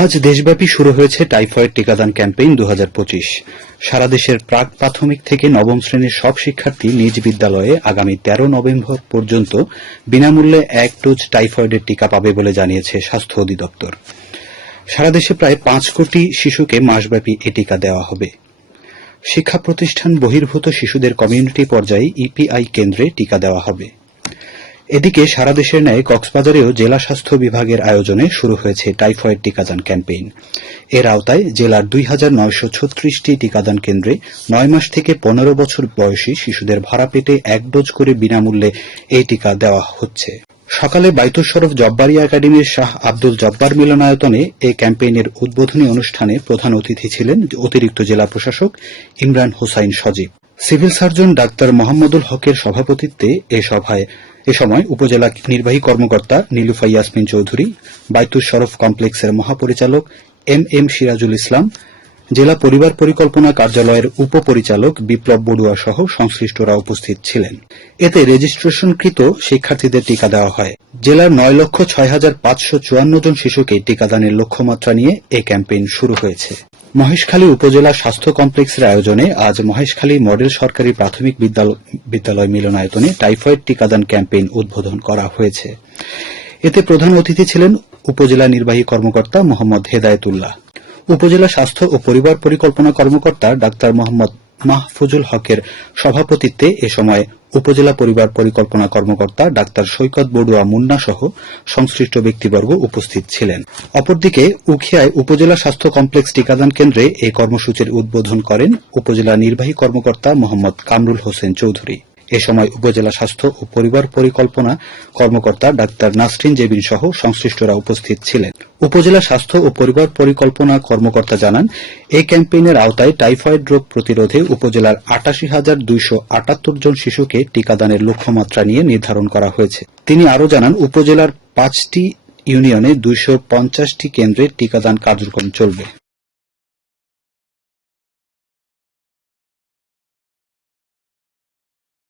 আজ দেশব্যাপী শুরু হয়েছে টাইফয়েড টিকাদান ক্যাম্পেইন দু সারা দেশের প্রাক প্রাথমিক থেকে নবম শ্রেণির সব শিক্ষার্থী নিজ বিদ্যালয়ে আগামী তেরো নভেম্বর পর্যন্ত বিনামূল্যে এক ডোজ টাইফয়েডের টিকা পাবে বলে জানিয়েছে স্বাস্থ্য অধিদপ্তর। সারা দেশে প্রায় পাঁচ কোটি শিশুকে মাসব্যাপী এ টিকা দেওয়া হবে। শিক্ষা প্রতিষ্ঠান বহির্ভূত শিশুদের কমিউনিটি পর্যায়ে ইপিআই কেন্দ্রে টিকা দেওয়া হবে। এদিকে সারা দেশের ন্যায় কক্সবাজারেও জেলা স্বাস্থ্য বিভাগের আয়োজনে শুরু হয়েছে টাইফয়েড টিকাদান ক্যাম্পেইন। এর আওতায় জেলার দুই হাজার নয়শো ছত্রিশটি টিকাদান কেন্দ্রে নয় মাস থেকে পনেরো বছর বয়সী শিশুদের ভাড়া পেটে এক ডোজ করে বিনামূল্যে এই টিকা দেওয়া হচ্ছে। সকালে বাইতুল শরফ জব্বারি একাডেমির শাহ আব্দুল জব্বার মিলনায়তনে এই ক্যাম্পেইনের উদ্বোধনী অনুষ্ঠানে প্রধান অতিথি ছিলেন অতিরিক্ত জেলা প্রশাসক Imran Hossain Sajib. Civil surgeon doctor Mohammadul হকের সভাপতিত্বে এ সভায় এ সময় উপজেলা নির্বাহী কর্মকর্তা নীলুফা ইয়াসমিন চৌধুরী, বাইতুল শরফ কমপ্লেক্সের মহাপরিচালক এম এম সিরাজুল ইসলাম জেলা পরিবার পরিকল্পনা কার্যালয়ের উপপরিচালক বিপ্লব বড়ুয়া সহ সংশ্লিষ্টরা উপস্থিত ছিলেন। এতে রেজিস্ট্রেশনকৃত শিক্ষার্থীদের টিকা দেওয়া হয়। জেলার নয় লক্ষ ছয় হাজার পাঁচশো চুয়ান্ন জন শিশুকে টিকাদানের লক্ষ্যমাত্রা নিয়ে এ ক্যাম্পেইন শুরু হয়েছে। মহেশখালী উপজেলা স্বাস্থ্য কমপ্লেক্সের আয়োজনে আজ মহেশখালী মডেল সরকারি প্রাথমিক বিদ্যাল- বিদ্যালয় মিলনায়তনে টাইফয়েড টিকাদান ক্যাম্পেইন উদ্বোধন করা হয়েছে। এতে প্রধান অতিথি ছিলেন উপজেলা নির্বাহী কর্মকর্তা মোহাম্মদ হেদায়েতুল্লাহ। উপজেলা স্বাস্থ্য ও পরিবার পরিকল্পনা কর্মকর্তা ডাক্তার মোহাম্মদ মাহফুজুল হকের সভাপতিত্বে এ সময় উপজেলা পরিবার পরিকল্পনা কর্মকর্তা ডাক্তার সৈকত বড়ুয়া মুন্না সহ সংশ্লিষ্ট ব্যক্তিবর্গ উপস্থিত ছিলেন। অপরদিকে উখিয়ায় উপজেলা স্বাস্থ্য কমপ্লেক্স টিকাদান কেন্দ্রে এই কর্মসূচির উদ্বোধন করেন উপজেলা নির্বাহী কর্মকর্তা মোহাম্মদ কামরুল হোসেন চৌধুরী। এ সময় উপজেলা স্বাস্থ্য ও পরিবার পরিকল্পনা কর্মকর্তা ডাক্তার নাসরিন জেবিন সহ সংশ্লিষ্টরা উপস্থিত ছিলেন। উপজেলা স্বাস্থ্য ও পরিবার পরিকল্পনা কর্মকর্তা জানান, এই ক্যাম্পেইনের আওতায় টাইফয়েড রোগ প্রতিরোধে উপজেলার আটাশি হাজার দুইশো আটাত্তর জন শিশুকে টিকাদানের লক্ষ্যমাত্রা নিয়ে নির্ধারণ করা হয়েছে। তিনি আরও জানান, উপজেলার পাঁচটি ইউনিয়নে দুইশো পঞ্চাশটি কেন্দ্রে টিকাদান কার্যক্রম চলবে।